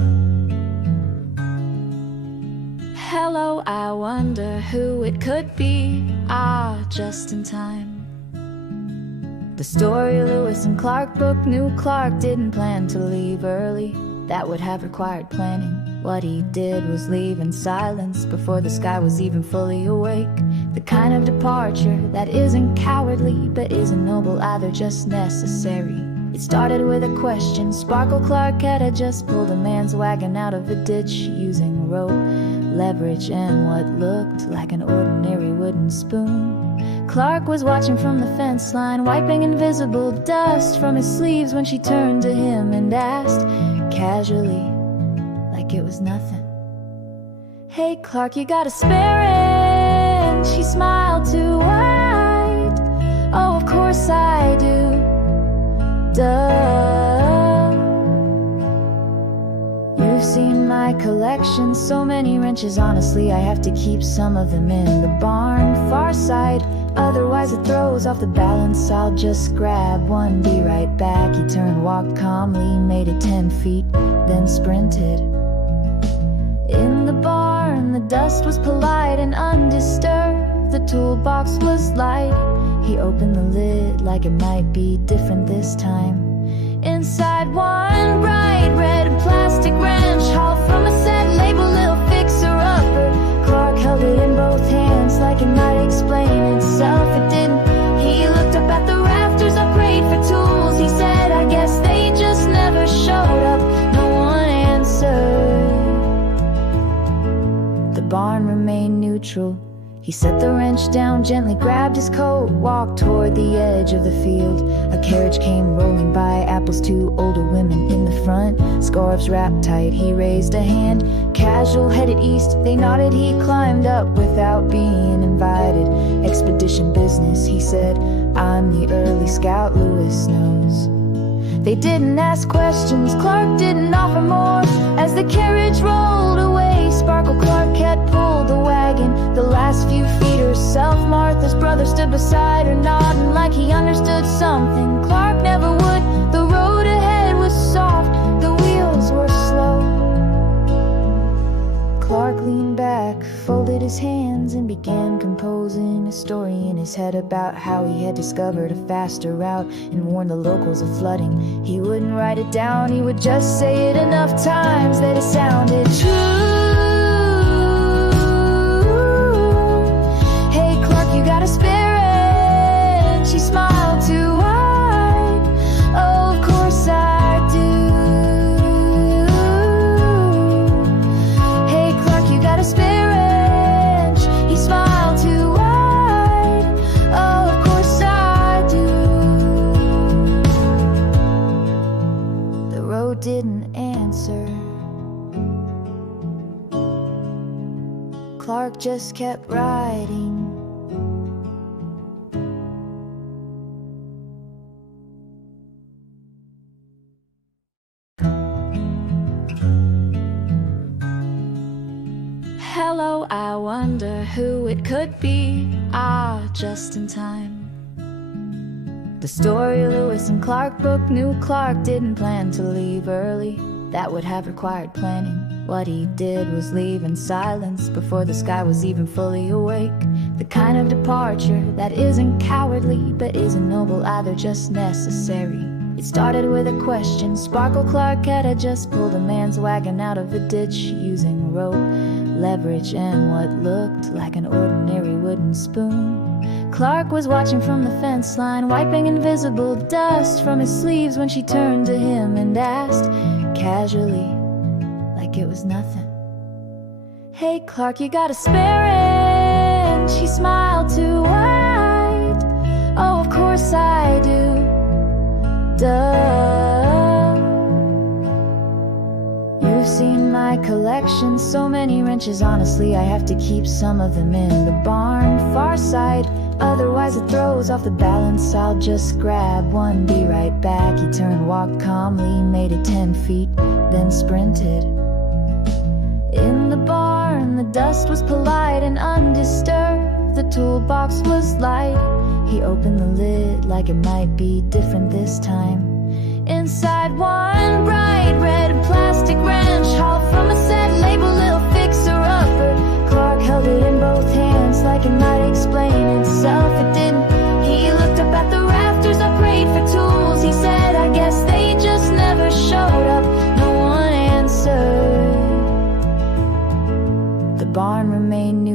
Hello, I wonder who it could be. Ah, just in time. The story Lewis and Clark book knew Clark didn't plan to leave early. That would have required planning. What he did was leave in silence before the sky was even fully awake. The kind of departure that isn't cowardly but isn't noble either, just necessary. It started with a question. Sparkle Clarkette had just pulled a man's wagon out of a ditch using rope, leverage, and what looked like an ordinary wooden spoon. Clark was watching from the fence line, wiping invisible dust from his sleeves when she turned to him and asked, casually, like it was nothing, "Hey Clark, you got a spare end?" She smiled too wide. "Oh, of course I do. Duh. You've seen my collection, so many wrenches. Honestly, I have to keep some of them in the barn, far side. Otherwise it throws off the balance. I'll just grab one, be right back." He turned, walked calmly, made it 10 feet, then sprinted. In the barn, the dust was polite and undisturbed. The toolbox was light. He opened the lid like it might be different this time. Inside, one bright red plastic wrench, hauled from a set label, little fixer-upper. Clark held it in both hands like it might explain itself. It didn't. He looked up at the rafters, I prayed for tools. He said, "I guess they just never showed up." No one answered. The barn remained neutral. He set the wrench down, gently grabbed his coat, walked toward the edge of the field. A carriage came rolling by, apples, 2 older women in the front, scarves wrapped tight. He raised a hand, casual, headed east. They nodded, he climbed up without being invited. "Expedition business," he said. "I'm the early scout, Lewis knows." They didn't ask questions, Clark didn't offer more. As the carriage rolled away, Sparkle Clarkette pulled the wagon. The last few feet herself, Martha's brother stood beside her, nodding like he understood something Clark never would. The road ahead was soft, the wheels were slow. Clark leaned back, folded his hands, and began composing a story in his head about how he had discovered a faster route and warned the locals of flooding. He wouldn't write it down, he would just say it enough times that it sounded true. "Hey Clark, you got a spare end?" She smiled too wide. "Oh, of course I do. Hey Clark, you got a spare end?" He smiled too wide. "Oh, of course I do." The road didn't answer. Clark just kept riding. Hello, I wonder who it could be. Ah, just in time. The story Lewis and Clark book knew Clark didn't plan to leave early. That would have required planning. What he did was leave in silence before the sky was even fully awake. The kind of departure that isn't cowardly but isn't noble either, just necessary. It started with a question. Sparkle Clarkette had just pulled a man's wagon out of a ditch using rope, leverage, and what looked like an ordinary wooden spoon. Clark was watching from the fence line, wiping invisible dust from his sleeves when she turned to him and asked, casually, like it was nothing, "Hey Clark, you got a spare end?" She smiled too wide. "Oh, of course I do. Duh. You've seen my collection, so many wrenches. Honestly, I have to keep some of them in the barn, far side. Otherwise it throws off the balance. I'll just grab one, be right back." He turned, walked calmly, made it 10 feet, then sprinted. In the barn, the dust was polite and undisturbed. The toolbox was light. He opened the lid like it might be different this time. Inside, one bright red plastic wrench,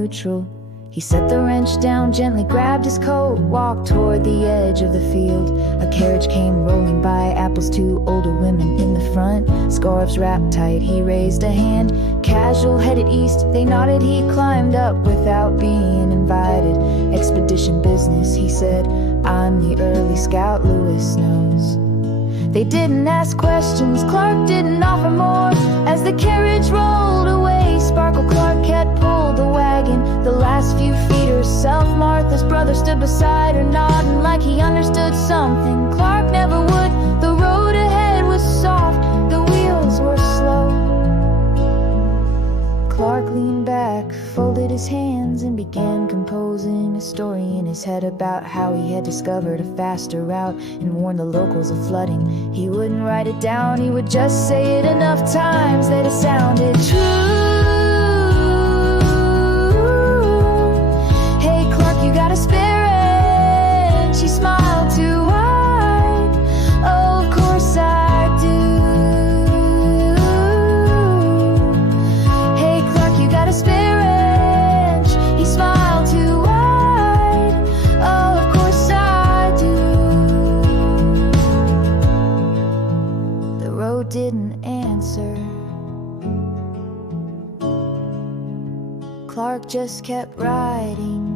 neutral. He set the wrench down, gently grabbed his coat, walked toward the edge of the field. A carriage came rolling by, apples, two older women in the front, scarves wrapped tight. He raised a hand, casual, headed east. They nodded, he climbed up without being invited. Expedition business, he said, I'm the early scout, Lewis knows. They didn't ask questions, Clark didn't offer more. As the carriage rolled away, Sparkle Clarkette pulled the wagon. The last few feet herself, Martha's brother stood beside her, nodding like he understood something Clark never would. The road ahead was soft, the wheels were slow. Clark leaned back, folded his hands, and began composing a story in his head about how he had discovered a faster route and warned the locals of flooding. He wouldn't write it down, he would just say it enough times that it sounded true. Hey Clark, you got a spare end? She smiled too wide. Oh, of course I do. Hey Clark, you got a spare end? He smiled too wide. Oh, of course I do. The road didn't answer. Clark just kept riding.